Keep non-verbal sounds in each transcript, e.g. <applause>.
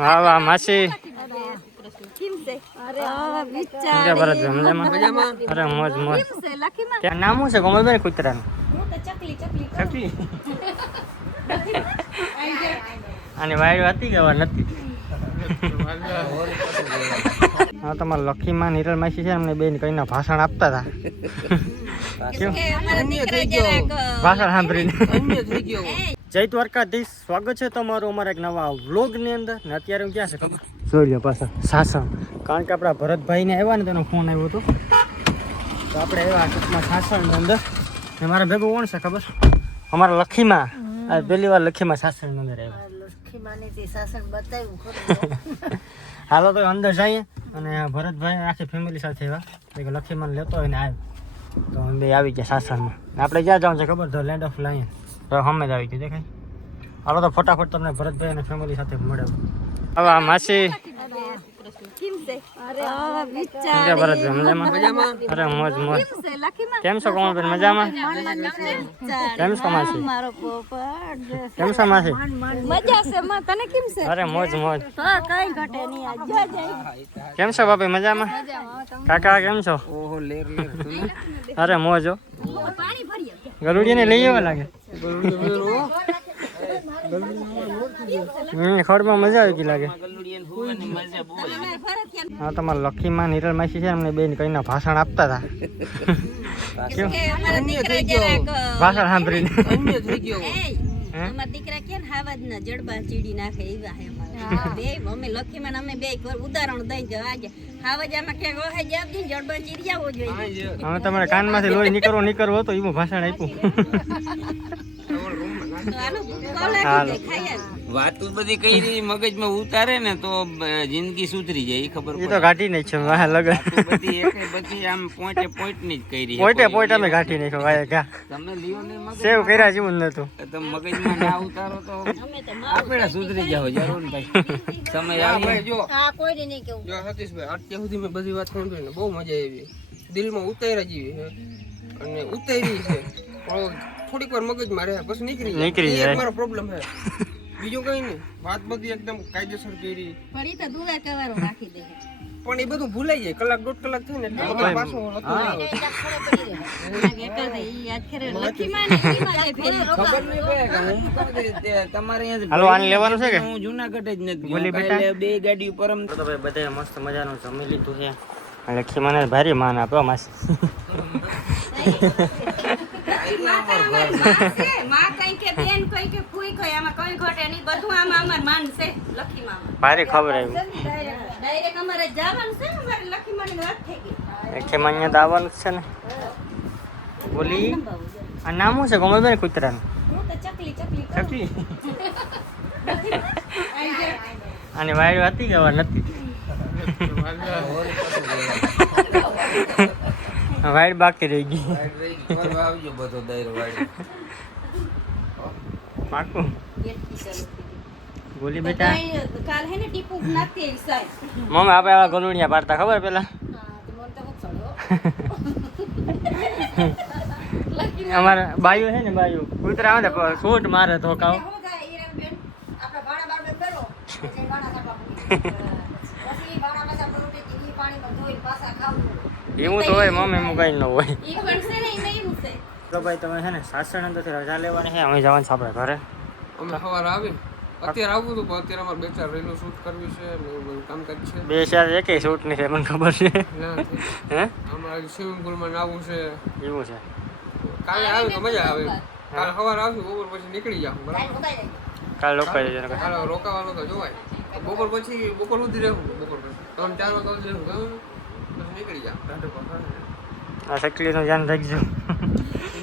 હા વાહ માસી. કેમ છે અરે મોજ મોજ. કેમ છે ત્યાં નામ શું છે? કોમલભાઈ કૂતરાનું. ચકલી ચકલી ચકલી? <laughs> આની વાયડ હતી કે નથી? <laughs> હા તમારા લખીમાં નિરલ માસી છે એમને બેન કઈના ભાષણ આપતા હતા. ભાષણ? <laughs> સાંભળીને. ગયો. જય દ્વારકાધીશ. સ્વાગત છે તમારું અમારા એક નવા વ્લોગની અંદર. ને અત્યારે હું ક્યાં છે? ખબર જોઈ લો પાછા. સાસણ. કારણ કે આપણા ભરતભાઈને આવ્યા ને તેનો ફોન આવ્યો હતો. તો આપણે આવ્યા ટૂંકમાં સાસણની અંદર. ને મારા ભેગું કોણ છે ખબર? અમારા લખીમાં. આ પહેલી વાર લખીમાં સાસણની અંદર આવ્યા. <laughs> હાલો તો અંદર જઈએ. અને ભરતભાઈ આખી ફેમિલી સાથે આવ્યા. લખીમાં લેતો હોય ને આવ્યો. તો અમે આવી ગયા સાસણમાં. આપણે જ્યાં જવાનું છે ખબર? તો લેન્ડ ઓફ લાયન અમે જ આવી ગયું દેખાય? હાલો તો ફટાફટ તમને ભરતભાઈ અને ફેમિલી સાથે મળે હવે આ માસી કેમ અરે મોજ મોજ. કેમ છે? લખીમાં કેમ છો કોમલભાઈ મજામાં? કેમ છો માસી? કેમ છો માસી? મજા છે માં. તને કેમ છે? અરે મોજ મોજ. હા કઈ ઘટે નહીં આ. જા જાય. કેમ છો બાપી મજામાં? કાકા કેમ છો? અરે મોજ હો. પાણી ભરીએ. ગરુડિયાને લઈ આવવા લાગે. હમ ખોડમાં મજા આવી ગઈ લાગે. હા તમારા લખીમાં નિરલ માસી છે અમને બેન કઈના ભાષણ આપતા હતા. ભાષણ? સાંભળીને. થઈ ગયો. દીકરા કેમ હાવજ ના જડબા ચીડી નાખે એવા બે અમે લખીમાં અમે બે ઉદાહરણ દઈ દો આજે. હાવજ આમાં ક્યાંક વહે જાવજી જડબા જોઈએ. હવે તમારા કાનમાંથી લોહી નીકળવો નીકળવો તો એવું ભાષણ આપ્યું. કોલા. ખાય. વાતો બધી કઈ મગજમાં ઉતારે ને તો જિંદગી સુધરી જાય એ ખબર એ તો ઘાટી નહીં છે વાહ લગન. બધી એકે બધી આમ પોઈન્ટે પોઈન્ટની જ કરી છે. પોઈટે અમે ઘાટી નાખ્યો ભાઈ ઘા. તમે લ્યો ને મગજ સેવ કર્યા જેવું નતું. તમે મગજમાં ના ઉતારો તો આપણે સુધરી જાવ જરૂર ભાઈ. સમય આવી. જો. આ કોઈ નહીં કેવું. જો સતીશભાઈ અત્યાર સુધી મેં બધી વાત સાંભળી ને બહુ મજા આવી. દિલમાં ઉતાર્યા જેવી અને ઉતારી છે. થોડીક વાર મગજમાં રહે પછી નીકળી નીકળી જાય. મારો પ્રોબ્લેમ છે. બીજું કઈ નહીં વાત બધી એકદમ કાયદેસર કરી. પણ તો દુવા કવારો રાખી દે પણ એ બધું ભૂલાઈ જાય. કલાક દોઢ કલાક થાય ને એટલે પાછો હતું ફેરી. તમારે હાલો આને લેવાનું છે કે? હું જુનાગઢ જ નથી બોલી. બેટા. બે ગાડી પરમ તો ભાઈ બધાએ મસ્ત મજાનું જમી લીધું છે. એટલે ખીમાને ભારી માન આપ્યો માસી. <laughs> <laughs> કે બેન કઈ કે ફૂઈ કઈ આમાં કઈ ઘટે નહીં. બધું આમાં અમાર માન છે લખીમાં ભારી ખબર આવી. ડાયરેક્ટ અમારે જવાનું છે અમારે લખીમાં વાત થઈ ગઈ. ખીમા અહીંયા તો છે ને. બોલી આ નામ શું છે કોમલભાઈ કૂતરાનું. અને ચકલી ચકલી ચકલી? આની વાયડ હતી કે નથી? <laughs> વાયર બાકી રહી ગઈ. આવજો બધો દાયરો વાળી પાકું. બોલી બેટા. કાલ હે ને ટીપુ નાખતી એવી સાહેબ મમ્મી આપણે આવા ગલુડિયા પાડતા ખબર પેલા? અમારે બાયુ છે ને બાયુ? કૂતરા આવે ને સૂટ મારે ધોકાઓ <laughs> એવું તો હોય મમ્મી એમાં કઈ ન હોય તો ભાઈ તમે છે ને સાસણ અંદરથી રજા લેવાની છે અમે જવાનું છે આપણે ઘરે. અમે સવારે આવી અત્યારે આવવું હતું પણ અત્યારે અમારે બે ચાર રેલો શૂટ કરવી છે ને એવું બધું કામકાજ છે. બે ચાર એકેય શૂટ નહીં છે મને ખબર છે. <laughs> હે? અમારે સ્વિમિંગ પુલમાં નાવું છે. એવું છે. કાલે આવે તો મજા આવે. કાલે સવારે આવશું બપોર પછી નીકળી જાવ બરાબર? કાલે લોકો કાલે રોકાવાનું તો જોવાય. બપોર પછી બપોર સુધી રહેવું બપોર પછી. ત્રણ ચાર વાગ્યા સુધી રહેવું પછી નીકળી જાવ આ સકલી નું ધ્યાન રાખજો. <laughs>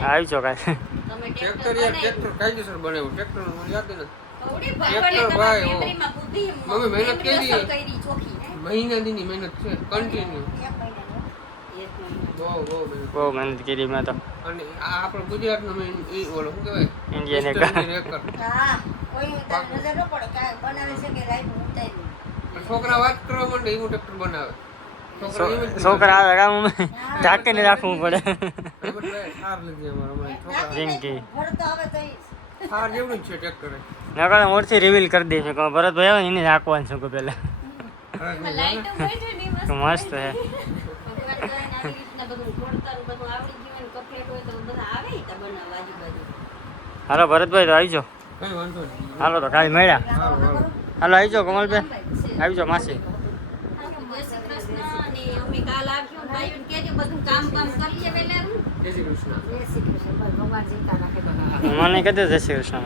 અમે છો કાંઈ ટ્રેક્ટર યાર ટ્રેક્ટર કાયદેસર બનાવ્યું ટ્રેક્ટર મને યાદ નથી. ટ્રેક્ટર ભાઈ, મમ્મી મહેનત કરી. અસર કરી ચોખી. મહિના દીની મહેનત છે કન્ટિન્યુ બહુ બહુ મહેનત. બહુ મહેનત કરી મેં તો. અને આ આપણો ગુજરાતનો મેન એ ઓલો શું કહેવાય? ઇન્ડિયન એક Mr. Indian actor. હા, કોઈ નજર ન પડે, બનાવે છે કે રાખ્યું, છોકરા વાત કરવા માંડે એવું ટ્રેક્ટર બનાવે. છોકરા આવે કામ ઢાંકીને રાખવું પડે. જિંદગી. થાર જેવડું છે ટ્રેક્ટર નકર મોરથી રિવીલ કરી દઈશું કે ભરતભાઈ આવે એને રાખવાનું છું કે ને મસ્ત. તો મસ્ત હે. હાલો ભરતભાઈ તો આવી જાઓ. કઈ વાંધો નહીં. હાલો તો કાલે મળ્યા. હાલો હાલો. આવી જાઓ કમલભાઈ. આવી જાઓ માસી જય શ્રી કૃષ્ણ અને અમે કાલ આવ્યું ને ભાઈઓને કહેજો બધું કામ કરી લઈએ વહેલારું. જય શ્રી કૃષ્ણ. જય શ્રી કૃષ્ણ. ભગવાન જીવતા રાખે મને કહી દે જય શ્રી કૃષ્ણ.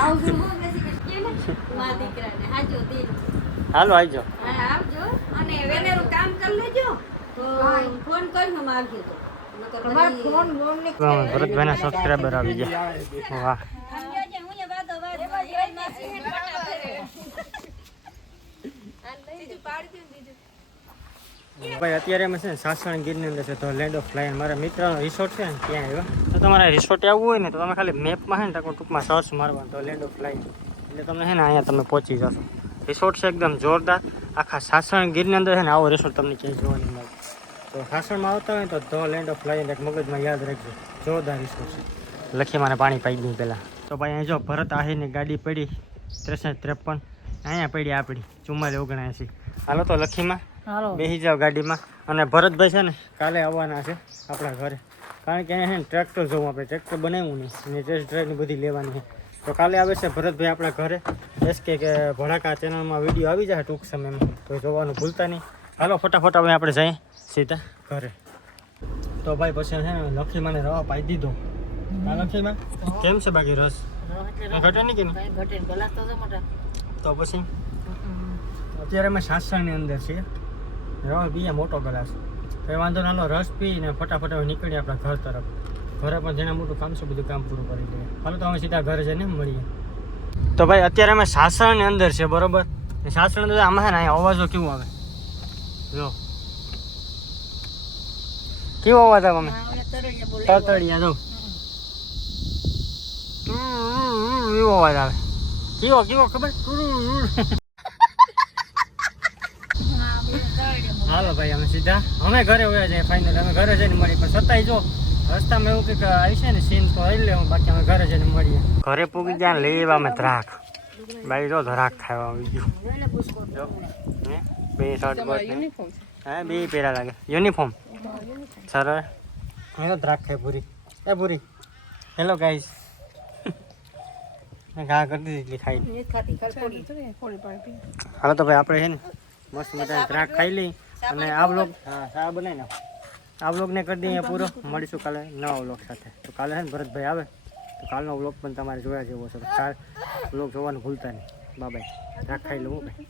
આવજો હો, જય શ્રી કૃષ્ણ. મા દીકરાને હાજો દિલથી. હાલો હા, આવજો. અને વહેલેરું કામ કરી લેજો. તો ફોન કર્યો અમે આવજો તો. નકર પછી- સબસ્ક્રાઈબર આવી ગયા. વાહ. સમજો છે, ભાઈ, અત્યારે અમે છે ને સાસણ ગીરની અંદર છે, તો લેન્ડ ઓફ લાયન મારા મિત્રનો રિસોર્ટ છે ને, ત્યાં આવ્યો. તો તમારે રિસોર્ટ આવવું હોય ને, તો તમે ખાલી મેપમાં છે ને તો ટૂંકમાં સર્ચ મારવાનું, તો લેન્ડ ઓફ લાયન એટલે તમને છે ને, અહીંયા તમે પહોંચી જશો. રિસોર્ટ છે એકદમ જોરદાર. આખા સાસણ ગીરની અંદર છે ને, આવો રિસોર્ટ તમને ક્યાંય જોવા નહીં મળે. તો સાસણમાં આવતા હોય તો ધ લેન્ડ ઓફ લાયન એક મગજમાં યાદ રાખજો. જોરદાર રિસોર્ટ છે. લખી મને પાણી પાઈ દઉં પહેલાં. તો ભાઈ અહીં જો ભરત આહીની ગાડી પડી. ત્રેસઠ ત્રેપન. અહીંયા પડી આપણી ચુમ્માલી ઓગણએંસી. હાલો તો લખીમાં. બેસી જાઓ ગાડીમાં. અને ભરતભાઈ છે ને કાલે આવવાના છે આપણા ઘરે. કારણ કે અહીંયા ટ્રેક્ટર જોવું આપણે. ટ્રેક્ટર બનાવ્યું નહીં. અને ટેસ્ટ ડ્રાઈવની બધી લેવાની છે. તો કાલે આવે છે ભરતભાઈ આપણા ઘરે. એસ કે કે ભડાકા ચેનલમાં વીડિયો આવી જાય ટૂંક સમયમાં. તો જોવાનું ભૂલતા નહીં. હાલો ફટાફટ હવે આપણે જઈએ સીધા ઘરે. તો ભાઈ પછી છે ને લખી મને રવા પાઈ દીધો. આ લખીમાં? કેમ છે બાકી રસ? ઘટે નહીં કે નહીં? તો પછી? અત્યારે અમે સાસણની અંદર છીએ. રવા પીએ મોટો ગ્લાસ. એ વાંધો નાનો રસ પી ને ફટાફટ હવે નીકળીએ આપણા ઘર તરફ. ઘરે પણ જેના મોટું કામ છે બધું કામ પૂરું કરી દઈએ. હાલો તો અમે સીધા ઘરે જઈને મળીએ. તો ભાઈ અત્યારે અમે સાસણની અંદર છે બરોબર? સાસણ અંદર આમાં ને અહીંયા અવાજો કેવું આવે? જો કેવો અવાજ આવે અમે? તતડિયા જો. એવો અવાજ આવે. કેવો કેવો ખબર? હાલો ભાઈ અમે સીધા. અમે ઘરે વયા જાય ફાઇનલ અમે ઘરે જઈને મળી પણ છતાંય જો રસ્તામાં એવું કંઈક આવી છે ને સીન તો આવી લેવું બાકી અમે ઘરે જઈને મળીએ. ઘરે પૂગી જાય લઈ એવા અમે ધરાક. ભાઈ જો ધરાક ખાવા આવી ગયું જો. હે? બે શર્ટ બટ હા બે પહેરા લાગે. યુનિફોર્મ સરળ. મેં તો ધરાક ખાઈ પૂરી. એ પૂરી. હેલો ગાઈસ ઘા કરતી હતી ખાઈ હાલો તો ભાઈ આપણે છે ને મસ્ત મજા દ્રાક ખાઈ લઈ. અને આ બ્લોગ હા સા બનાવી નાખો. આ બ્લોગને કરી દઈએ પૂરો. મળીશું કાલે નવા બ્લોગ સાથે. તો કાલે છે ને ભરતભાઈ આવે. તો કાલનો બ્લોગ પણ તમારે જોયા જેવો છે. કાલ બ્લોગ જોવાનું ભૂલતા નહીં. બાબાઈ રાખાઈ લઉં ભાઈ.